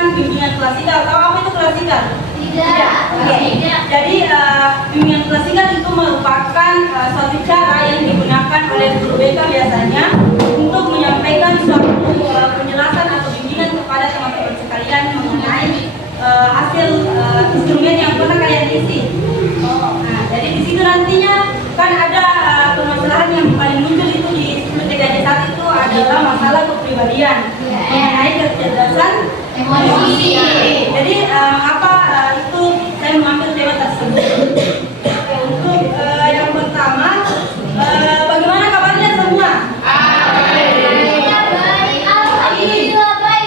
menyampaikan bimbingan klasikal. Tahu apa itu klasikal? Tidak. Oke. Jadi bimbingan klasikal itu merupakan suatu cara yang digunakan oleh guru BK biasanya untuk menyampaikan suatu penjelasan atau bimbingan kepada teman-teman sekalian mengenai hasil instrumen yang pernah kalian isi. Nah, jadi di situ nantinya kan ada permasalahan yang paling muncul itu di 10 saat itu adalah masalah kepribadian mengenai kecerdasan emosi. Jadi apa itu saya mengambil tema tersebut. Untuk yang pertama, bagaimana kabarnya semua?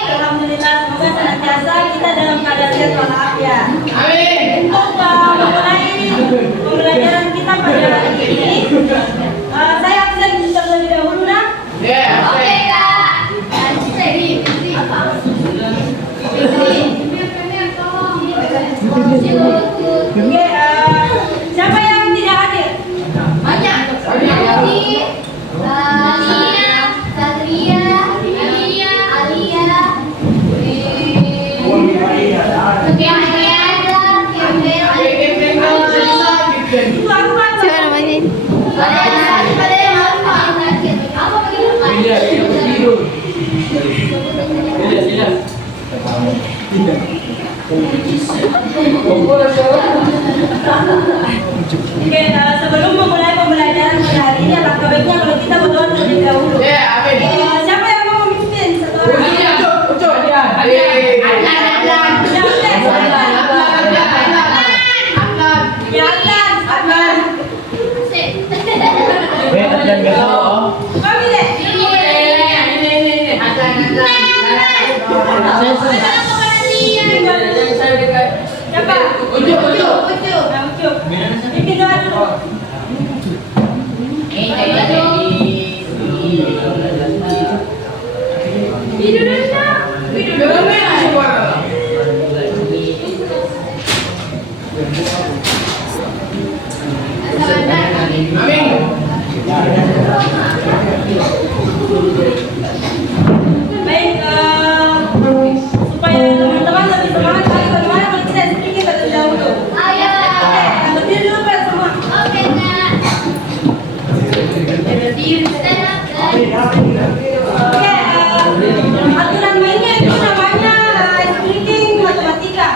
Alhamdulillah, semoga senantiasa kita dalam keadaan sehat walafiat. Amin. Untuk memulai pembelajaran kita pada hari ini, saya absen terlebih dahulu, nah. Oke, Kak. Oke, siapa yang tidak hadir? Banyak. Satria, Alia, Itu apa? Siapa namanya? Oke, sebelum memulai pembelajaran pada hari ini, alangkah baiknya kalau kita berdoa terlebih dahulu. Siapa yang mau memimpin satu orang? Kami deh. Siapa? Ucup. Bikin doa dulu. Baik, supaya teman-teman lebih semangat lagi, bagaimana kalau kita sedikit terlebih dahulu? Ayo. Oke, berdiri dulu pada semua. Oke, Kak. Oke, aturan mainnya itu namanya splitting matematika.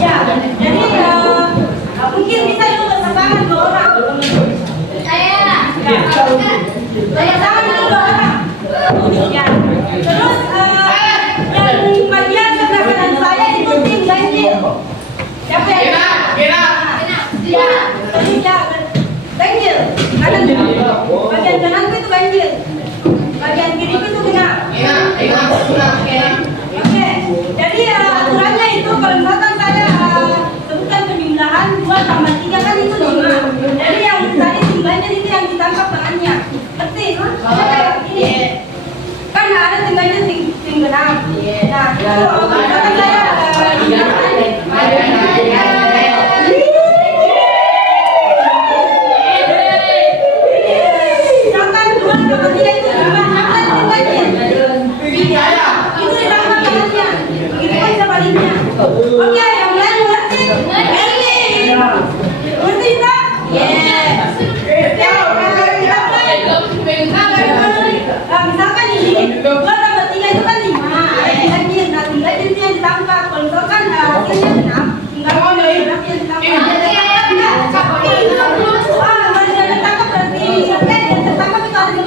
Ya, jadi mungkin bisa dulu berpasangan 2 orang. Berpasangan dulu 2 orang. Ya. Terus yang bagian sebelah kanan saya itu tim ganjil. Siapa yang Ya, tadi ya ganjil. Kanan. Bagian kananku itu ganjil. Bagian kiriku itu genap. Oke. Jadi aturannya itu kalau misalkan saya sebutkan penjumlahan 2 tambah 3 kan itu 5. Jadi yang tadi tim ganjil itu yang ditangkap tangannya. Ngerti? Ini. Kan ada tim ganjil tim genap. Nah, kalau misalkan saya Oke, yang lain ngerti? Ngerti tak? Misalkan ini 2 tambah 3 itu kan 5. Ganjil, nah tinggal itu yang ditangkap. Kalau misalkan hasilnya genap, tinggal genap yang ditangkap. Masih ada tangkap berarti yang tertangkap itu harus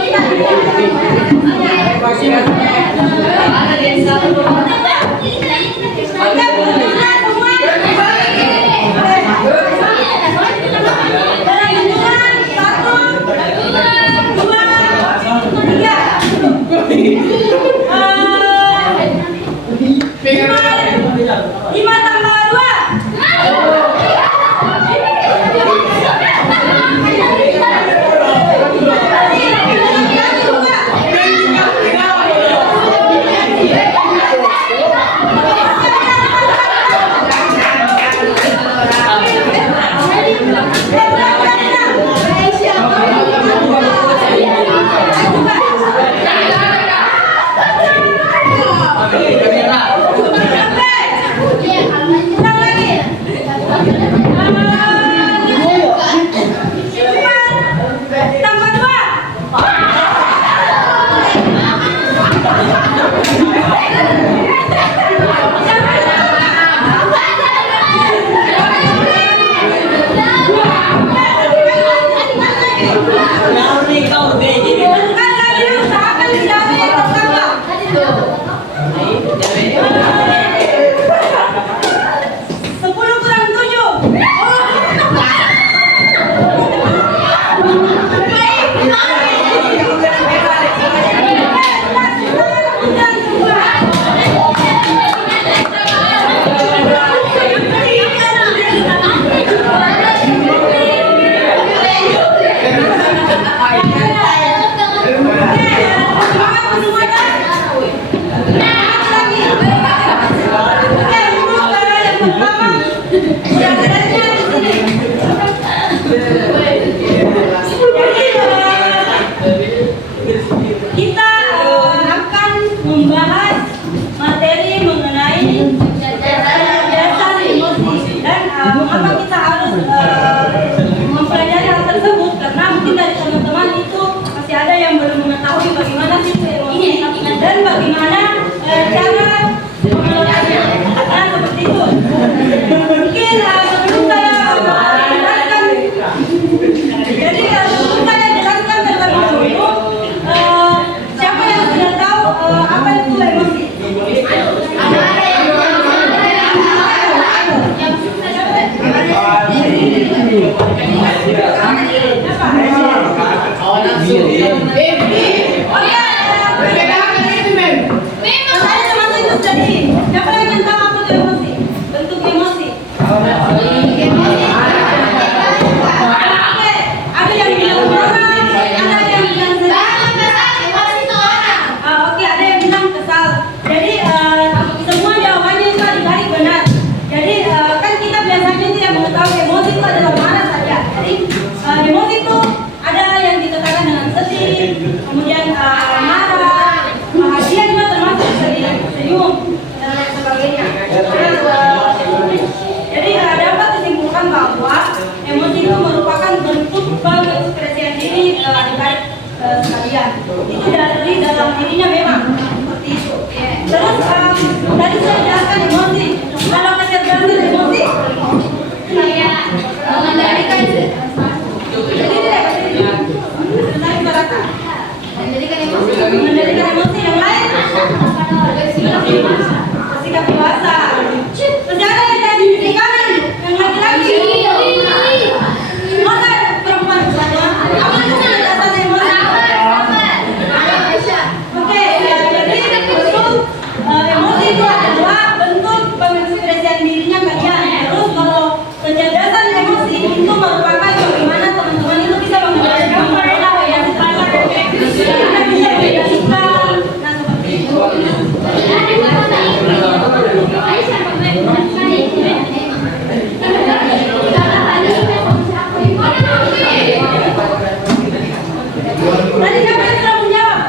Tadi saya jelaskan emosi. Kalau kecerdasan emosi, Mengendalikan. Mengendalikan emosi. mengendalikan emosi yang lain. Bersikap dewasa. Masih ada yang tadi di kanan, yang laki-laki. Mana perempuan di sana? Apa itu kecerdasan emosi? Oke, ya, jadi bentuk emosi itu adalah bentuk pengekspresian dirinya kalian. Terus kalau kecerdasan emosi itu merupakan bagaimana teman-teman itu bisa mengendalikan mengelola emosi tersebut. Kita bisa membedakan. Nah, seperti itu. Tadi siapa yang sudah menjawab?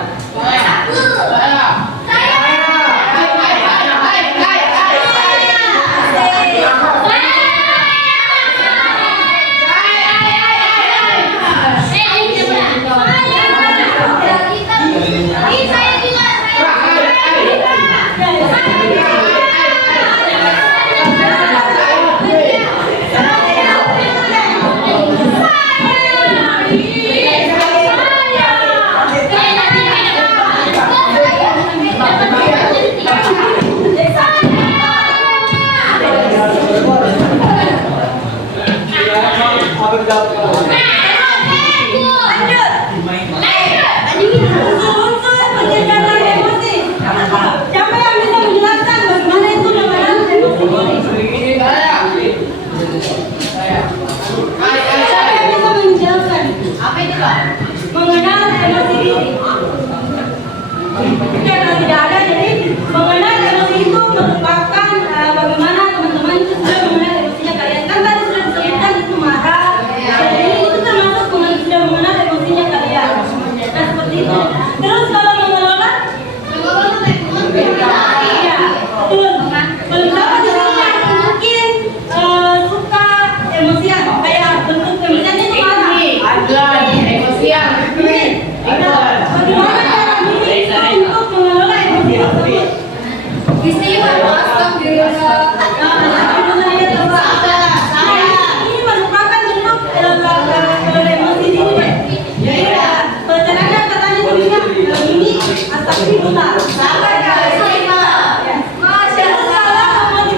Unsur-unsur pencerdasan emosi. Siapa yang bisa menjelaskan bagaimana itu mengenal emosi? Siapa yang bisa menjelaskan Apa itu, Pak? mengenal emosi diri? Oke, kalau tidak ada, jadi mengenal emosi itu merupakan bagaimana teman-teman itu sudah mengenal emosinya kalian. Kan tadi sudah disebutkan itu marah. Jadi itu termasuk sudah mengenal emosinya kalian. Nah, seperti itu. Terus kalau mengelola, iya, betul. Kalau siapa di sini yang mungkin suka emosian, kayak bentuk emosiannya itu marah. Bagaimana cara Mimi untuk mengelola emosi tersebut? Ini merupakan bentuk mengelola emosi diri deh. Jadi caranya katanya juga ini astagfirullah. Terus kalau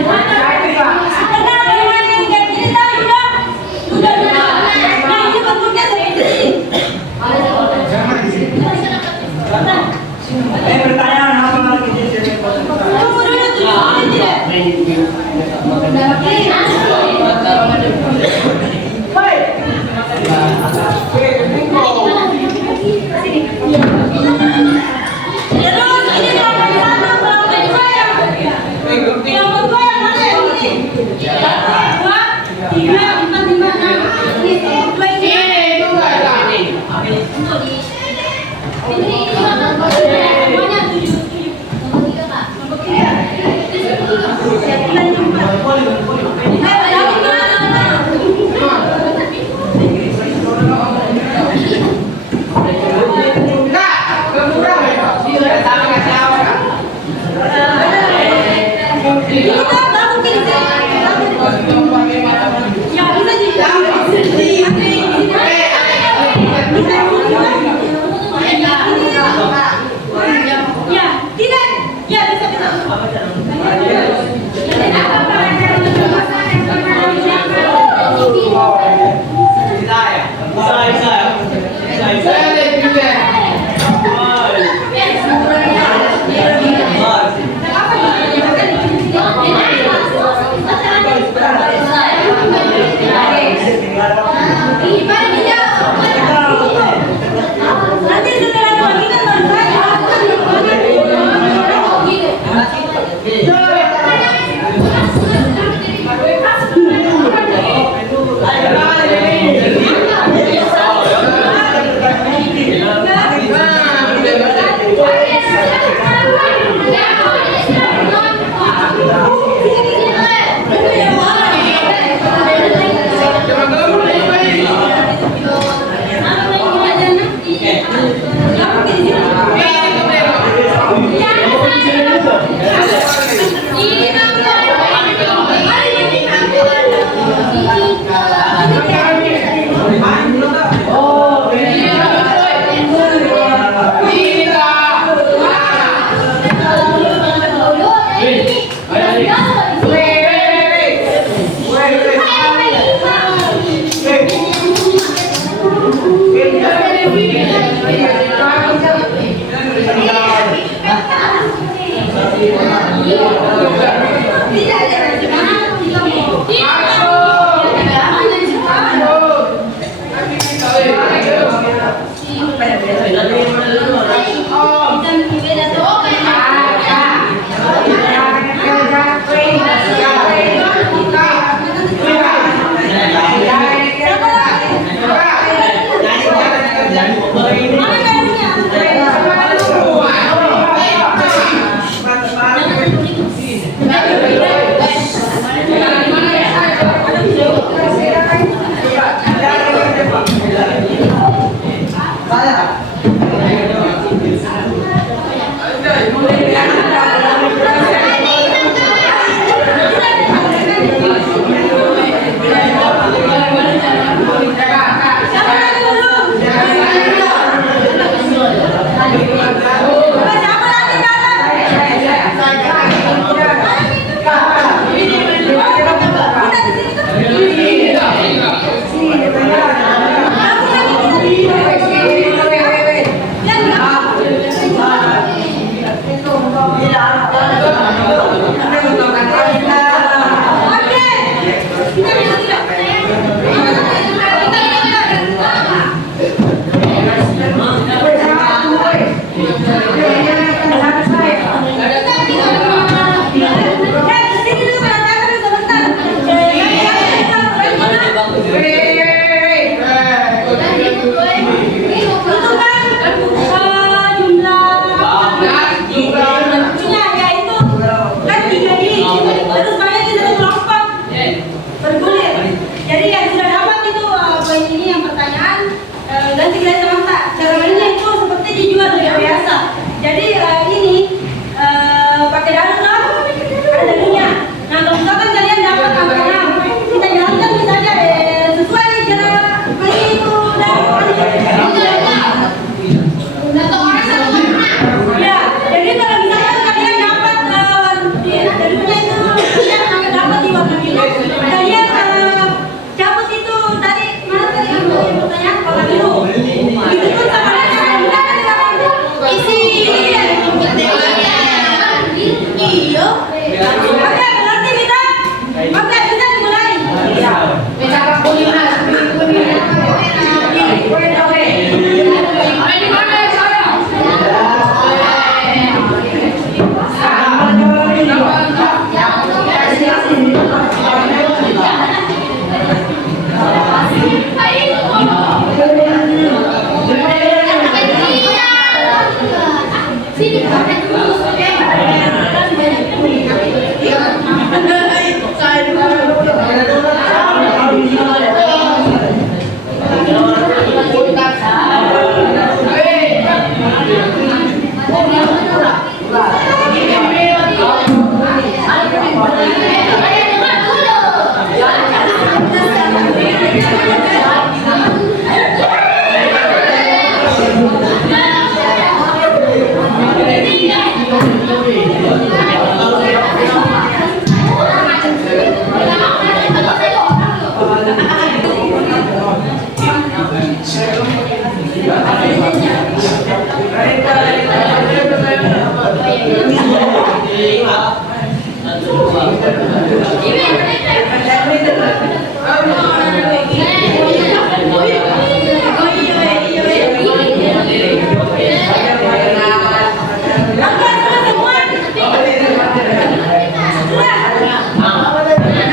Pernah main yang kayak gini tadi udah. Nah ini bentuknya seperti ini. Pertanyaan apa lagi? Tunggu dulu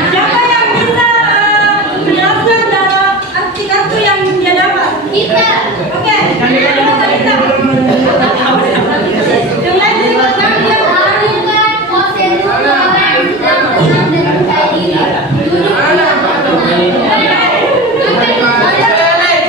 Siapa yang bisa menjelaskan dalam arti kartu yang dia dapat? Kita. Oke. Yang lain juga yang Lakukan pose dulu orang sedang tenang dan percaya diri. Duduk diam. yang lain.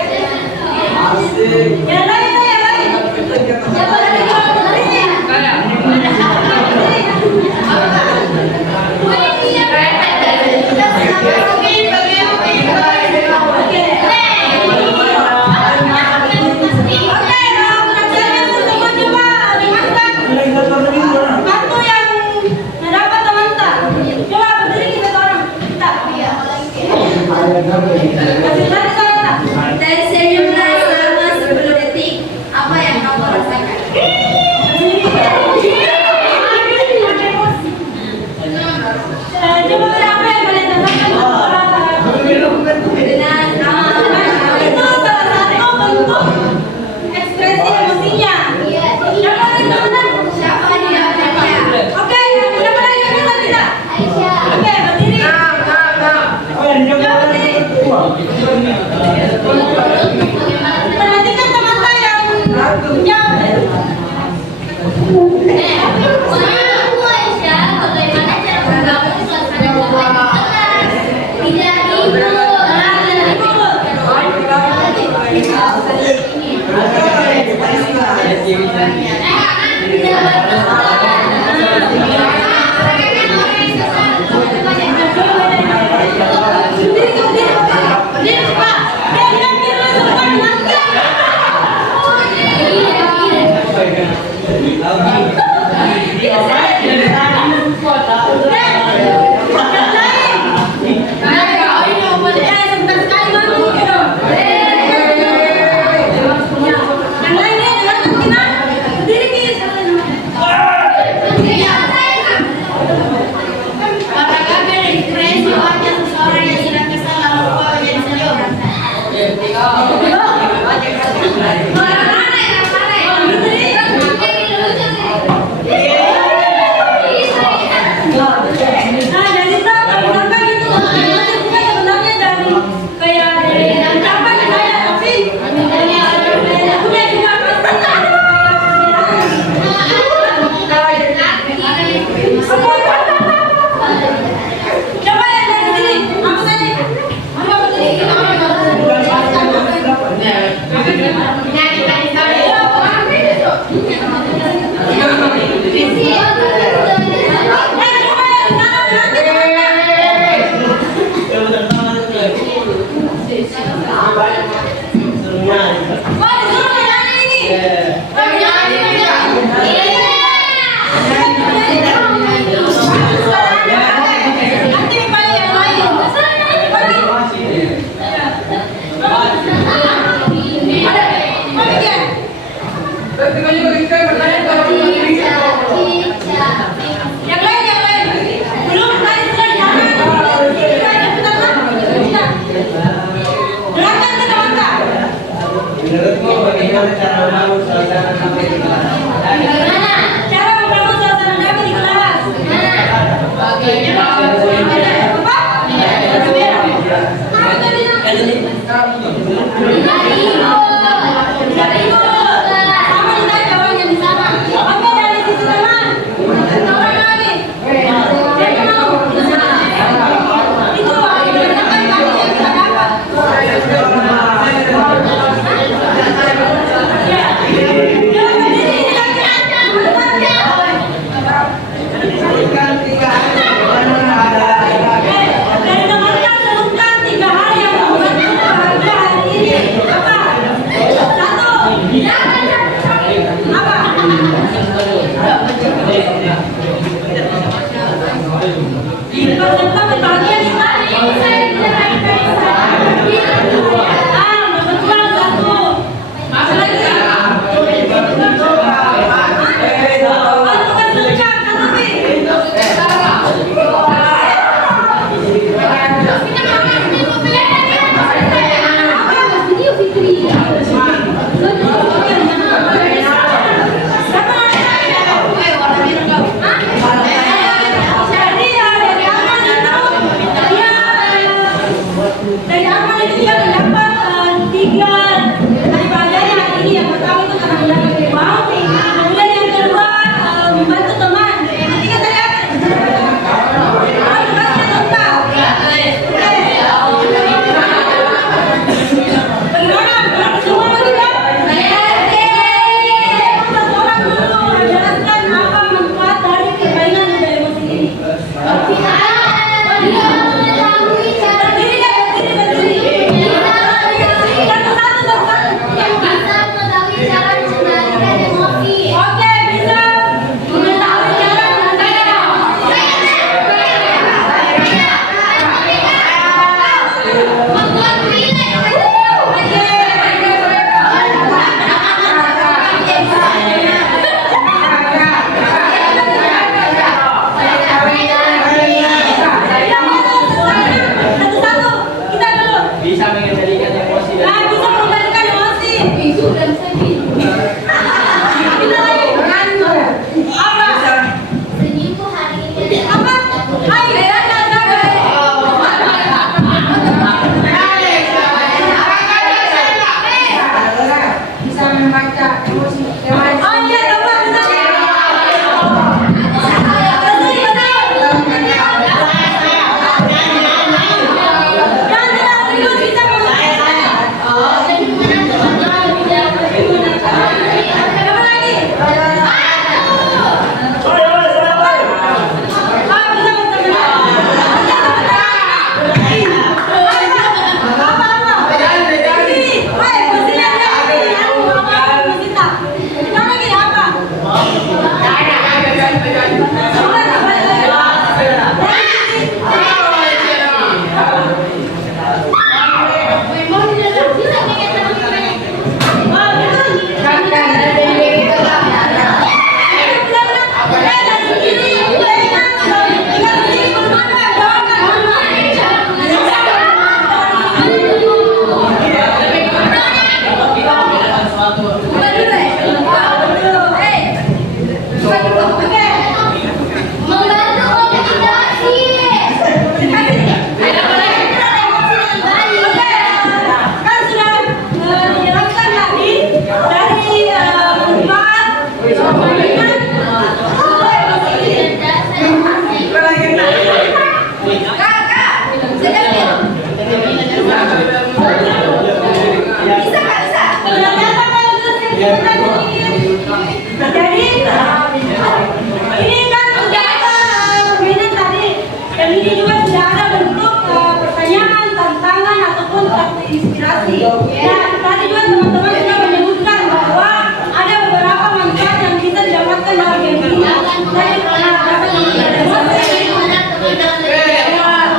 Siapa lagi kalau berdiri? Kartu yang dapat teman-teman. Coba berdiri kita orang. Kita. Kasih lari sana. Dan senyumlah selama 10 detik. Apa yang kamu rasakan? Coba apa yang kalian rasakan? Dengan Itu salah satu bentuk ekspresi emosinya. Siapa lagi teman-teman? siapa dia? Oke, siapa lagi yang bisa kita? Aisyah. Oke, berdiri. Coba berdiri. Perhatikan teman-teman yang punya Aku Aisyah, bagaimana cara membangun suasana damai dan tenang? Tidak Dari teman-teman sebutkan 3 hal yang membuat Peserta berbahagia di mana? Kebetulan satu. Masuk lagi. Dari amal itu dia mendapat 3 dari bahagianya hari ini. Yang pertama itu karena mendapat uang, kemudian yang kedua membantu teman, yang ketiga dari apa? Bagaimana? Semua begitu? Satu orang dulu menjelaskan apa manfaat dari permainan budaya musik ini. Oke, bisa mengetahui cara satu-satu. Kita dulu. Bisa mengendalikan emosi dan Nah, bisa mengendalikan emosi. Kita lagi. Apa? Apa? Hai, Bisa membaca emosi dewasa. oh iya, coba bisa. Betul, betul. Yang tidak ikut bisa membaca. Coba lagi. Kan sudah dijelaskan tadi dari manfaat permainan. Jadi ini kan sudah ada permainan tadi, dan ini juga sudah ada bentuk pertanyaan, tantangan ataupun kartu inspirasi. Dan tadi juga teman-teman sudah menyebutkan bahwa ada beberapa manfaat yang bisa didapatkan dalam game ini. Tadi dapat mengenai emosi.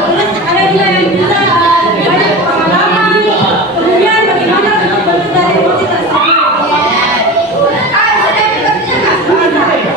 Terus ada juga yang bisa banyak pengalaman, kemudian bagaimana bentuk dari emosi tersebut. Kita main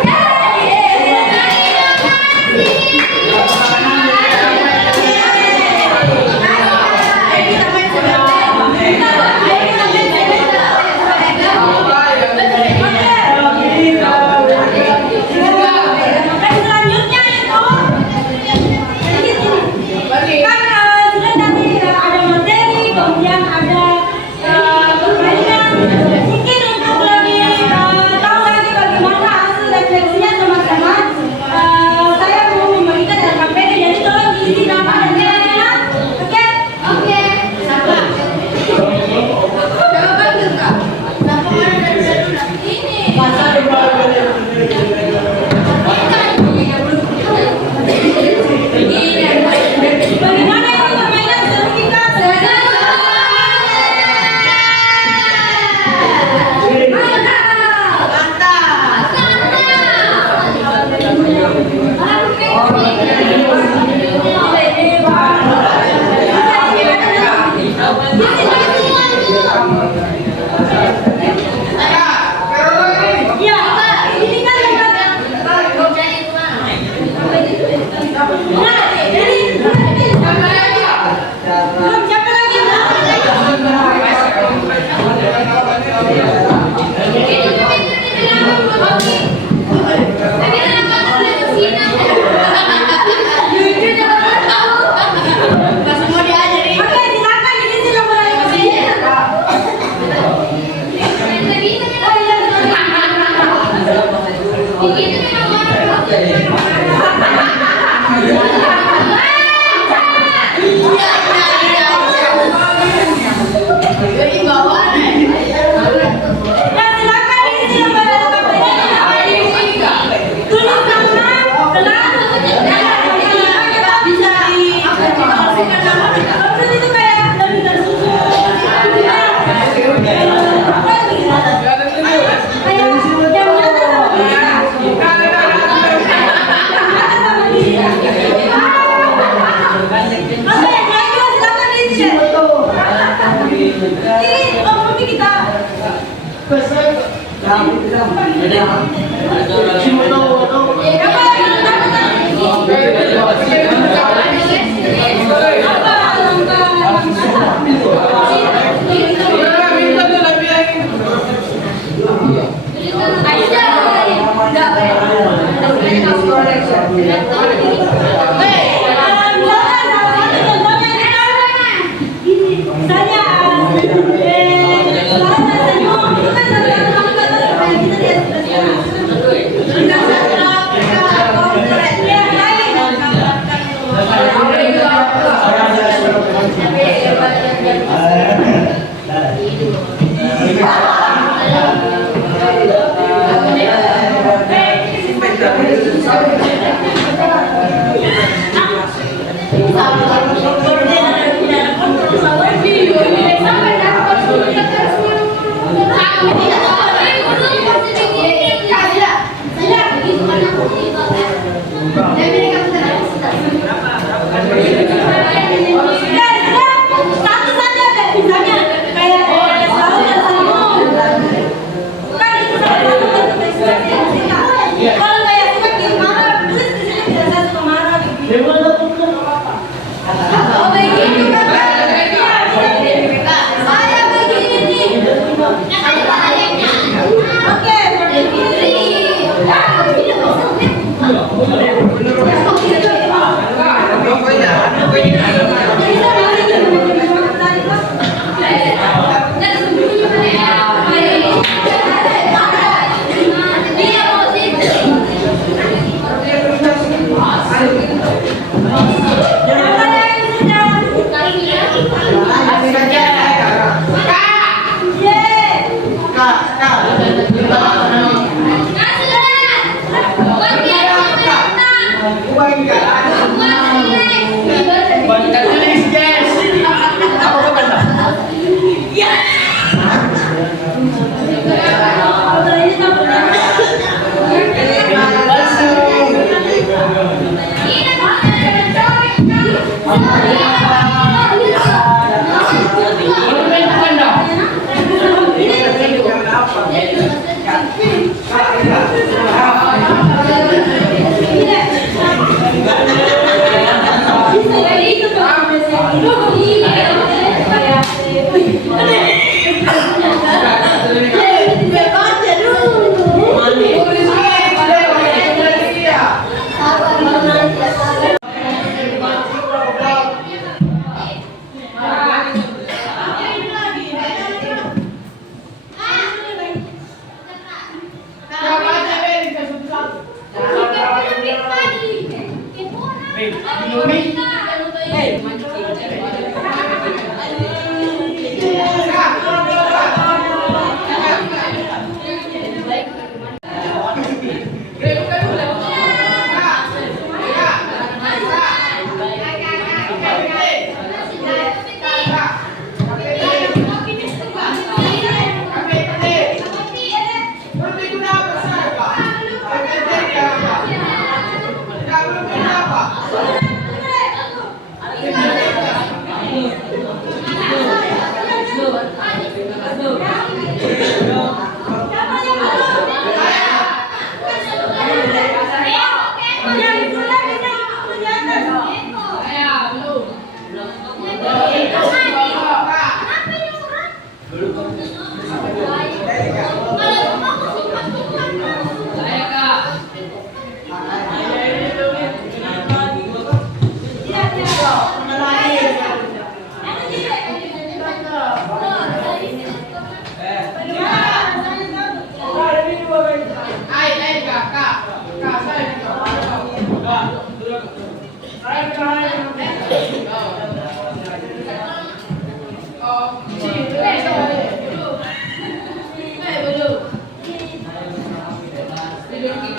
Oke, ayo silakan di sini. Ini mami kita.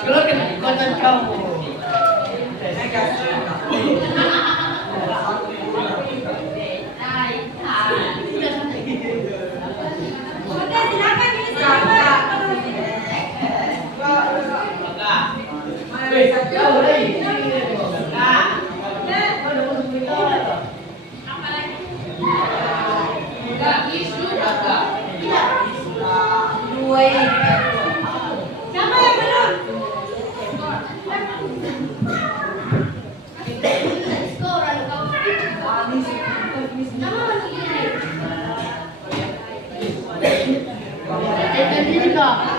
Keluarkan konten kamu. kak.